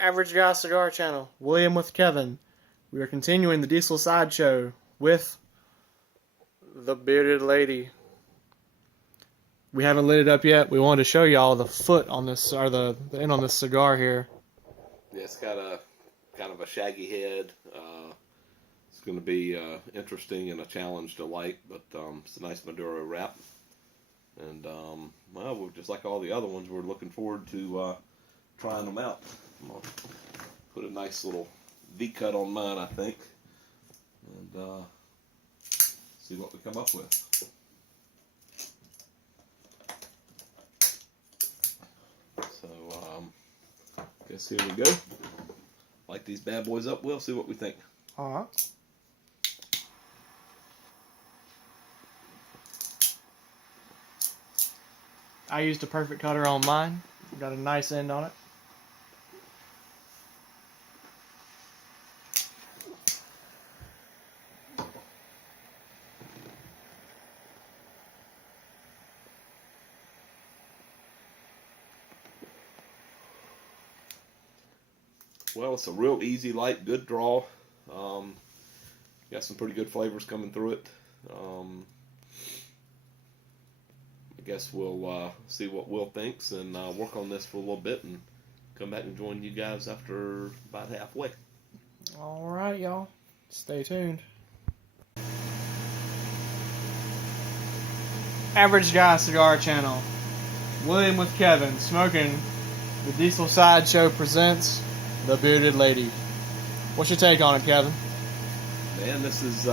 Average Guy Cigar Channel, William with Kevin. We are continuing the Diesel Sideshow with the bearded lady. We haven't lit it up yet. We wanted to show y'all the foot on this, or the end on this cigar here. Yeah, it's got a kind of a shaggy head. It's going to be interesting and a challenge to light, but it's a nice Maduro wrap. And well, we're just like all the other ones, we're looking forward to trying them out. I'm gonna put a nice little V cut on mine, I think, and see what we come up with. So, guess here we go. Light these bad boys up. We'll see what we think. Alright. I used a perfect cutter on mine. Got a nice end on it. Well, it's a real easy light, good draw. Got some pretty good flavors coming through it. I guess we'll see what Will thinks and work on this for a little bit and come back and join you guys after about halfway. Alright, y'all. Stay tuned. Average Guy Cigar Channel. William with Kevin, smoking the Diesel Sideshow presents The Bearded Lady. What's your take on it, Kevin? Man, this is,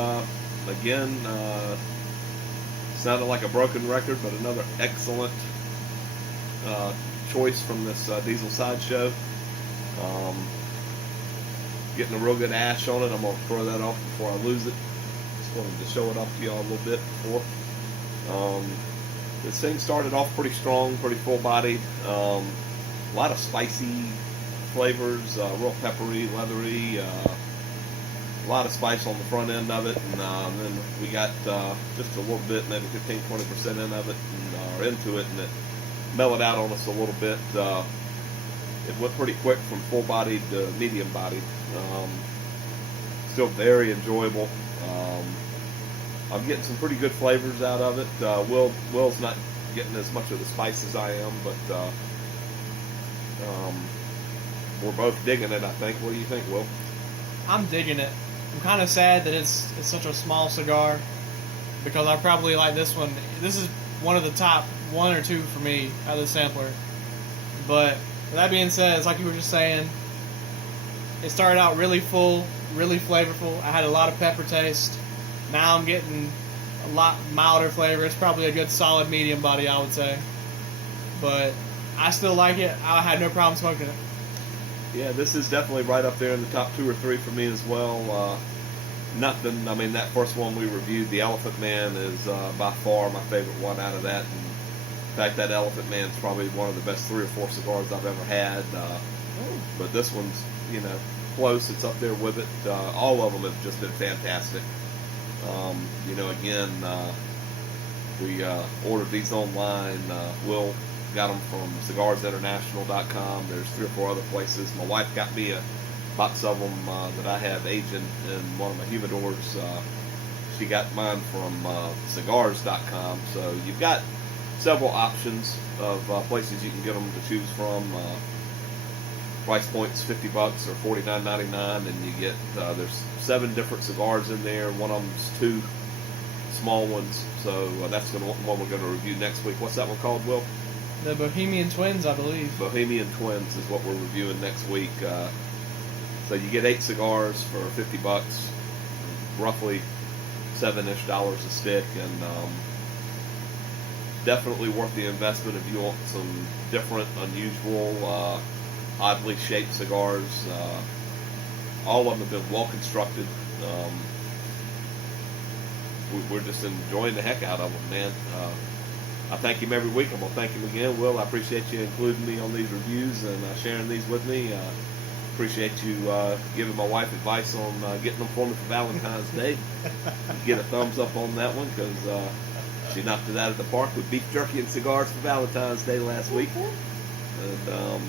again, sounded like a broken record, but another excellent choice from this Diesel Sideshow. Getting a real good ash on it. I'm going to throw that off before I lose it. Just wanted to show it off to y'all a little bit before. This thing started off pretty strong, pretty full-bodied. A lot of spicy flavors, real peppery, leathery, a lot of spice on the front end of it, and then we got just a little bit, maybe 15-20% in of it, and, or into it, and it mellowed out on us a little bit. It went pretty quick from full-bodied to medium-bodied. Still very enjoyable. I'm getting some pretty good flavors out of it. Will's not getting as much of the spice as I am, but we're both digging it, I think. What do you think, Will? I'm digging it. I'm kind of sad that it's such a small cigar, because I probably like this one. This is one of the top 1 or 2 for me out of the sampler. But with that being said, it's like you were just saying, it started out really full, really flavorful. I had a lot of pepper taste. Now I'm getting a lot milder flavor. It's probably a good solid medium body, I would say. But I still like it. I had no problem smoking it. Yeah, this is definitely right up there in the top 2 or 3 for me as well. Nothing, I mean, that first one we reviewed, the Elephant Man, is by far my favorite one out of that. And in fact, that Elephant Man is probably one of the best 3 or 4 cigars I've ever had. But this one's, you know, close. It's up there with it. All of them have just been fantastic. You know, again, we ordered these online. Will got them from cigarsinternational.com. There's 3 or 4 other places. My wife got me a box of them that I have aging in one of my humidors. She got mine from cigars.com. So you've got several options of places you can get them to choose from. Price point's $50 or $49.99, and you get there's 7 different cigars in there. One of them's 2 small ones. So that's the one we're going to review next week. What's that one called, Will? The Bohemian Twins, I believe. Bohemian Twins is what we're reviewing next week. So you get 8 cigars for $50, roughly $7-ish a stick, and definitely worth the investment if you want some different, unusual, oddly shaped cigars. All of them have been well constructed. We're just enjoying the heck out of them, man. I thank him every week. I'm going to thank him again. Will, I appreciate you including me on these reviews and sharing these with me. Appreciate you giving my wife advice on getting them for me for Valentine's Day. Get a thumbs up on that one, because she knocked it out of the park with beef jerky and cigars for Valentine's Day last week. And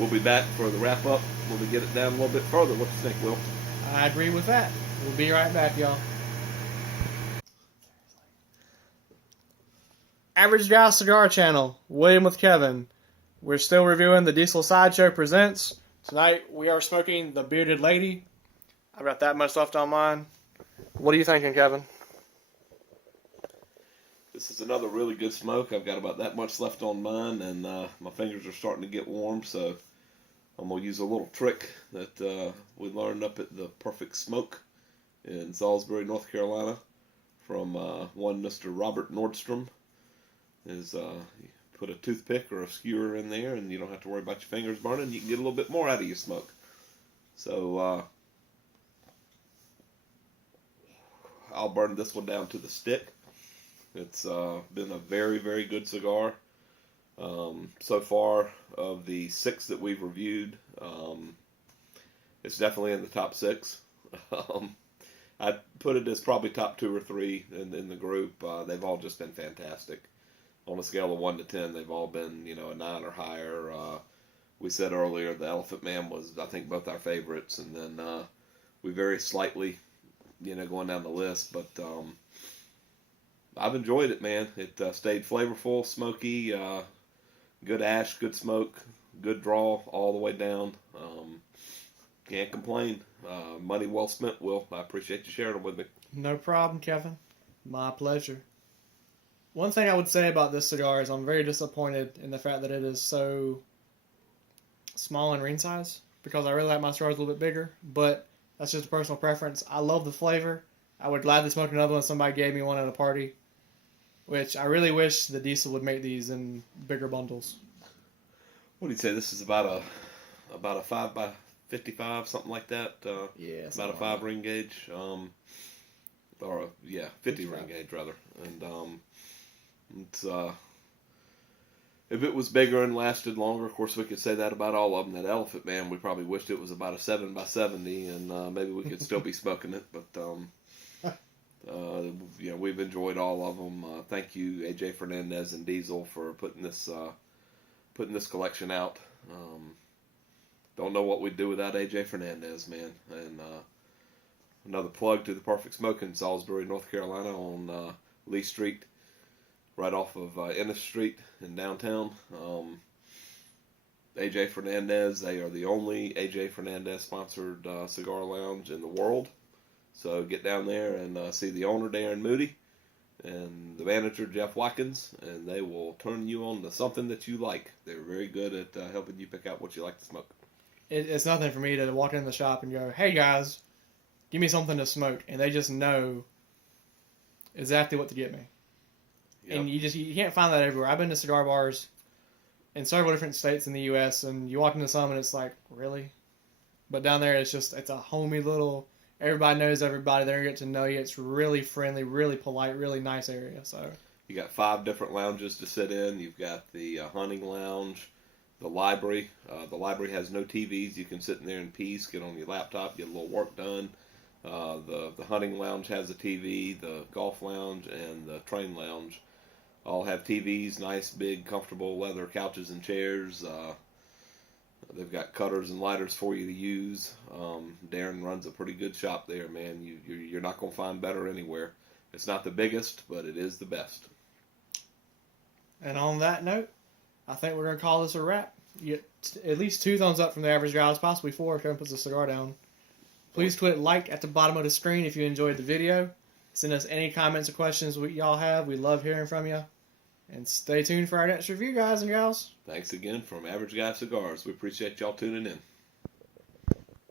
we'll be back for the wrap up when we get it down a little bit further. What you think, Will? I agree with that. We'll be right back, y'all. Average Guy Cigar Channel, William with Kevin. We're still reviewing the Diesel Sideshow Presents. Tonight we are smoking the Bearded Lady. I've got that much left on mine. What are you thinking, Kevin? This is another really good smoke. I've got about that much left on mine, and my fingers are starting to get warm, so I'm going to use a little trick that we learned up at the Perfect Smoke in Salisbury, North Carolina, from one Mr. Robert Nordstrom. Is you put a toothpick or a skewer in there, and you don't have to worry about your fingers burning. You can get a little bit more out of your smoke. So I'll burn this one down to the stick. It's been a very, very good cigar. So far, of the 6 that we've reviewed, it's definitely in the top 6. I'd put it as probably top 2 or 3 in the group. They've all just been fantastic. On a scale of 1 to 10, they've all been, a 9 or higher. We said earlier the Elephant Man was, I think, both our favorites, and then we very slightly, going down the list, but I've enjoyed it, man. It stayed flavorful, smoky, good ash, good smoke, good draw all the way down. Can't complain. Money well spent, Will. I appreciate you sharing them with me. No problem, Kevin. My pleasure. One thing I would say about this cigar is I'm very disappointed in the fact that it is so small in ring size, because I really like my cigars a little bit bigger, but that's just a personal preference. I love the flavor. I would gladly smoke another one if somebody gave me one at a party, which I really wish the Diesel would make these in bigger bundles. What do you say? This is about a 5 by 55, something like that. Yeah, about a 5 ring gauge, 50 ring gauge rather. And it's if it was bigger and lasted longer, of course we could say that about all of them. That Elephant Man, we probably wished it was about a 7 by 70, and maybe we could still be smoking it. But we've enjoyed all of them. Thank you, AJ Fernandez and Diesel, for putting this collection out. Don't know what we'd do without AJ Fernandez, man. And another plug to the Perfect Smoke in Salisbury, North Carolina, on Lee Street, right off of Ennis Street in downtown. AJ Fernandez, they are the only AJ Fernandez sponsored cigar lounge in the world. So get down there and see the owner, Darren Moody, and the manager, Jeff Watkins, and they will turn you on to something that you like. They're very good at helping you pick out what you like to smoke. It's nothing for me to walk in the shop and go, hey guys, give me something to smoke, and they just know exactly what to get me. Yep. And you can't find that everywhere. I've been to cigar bars in several different states in the U.S., and you walk into some and it's like, really? But down there it's a homey little, everybody knows everybody there, get to know you. It's really friendly, really polite, really nice area. So you got 5 different lounges to sit in. You've got the hunting lounge, the library. The library has no TVs. You can sit in there in peace, get on your laptop, get a little work done. The hunting lounge has a TV. The golf lounge and the train lounge all have TVs, nice, big, comfortable leather couches and chairs. They've got cutters and lighters for you to use. Darren runs a pretty good shop there, man. You're not going to find better anywhere. It's not the biggest, but it is the best. And on that note, I think we're going to call this a wrap. You get at least 2 thumbs up from the average guys, possibly 4 if Kevin puts the cigar down. Please click like at the bottom of the screen if you enjoyed the video. Send us any comments or questions y'all have. We love hearing from you. And stay tuned for our next review, guys and gals. Thanks again from Average Guy Cigars. We appreciate y'all tuning in.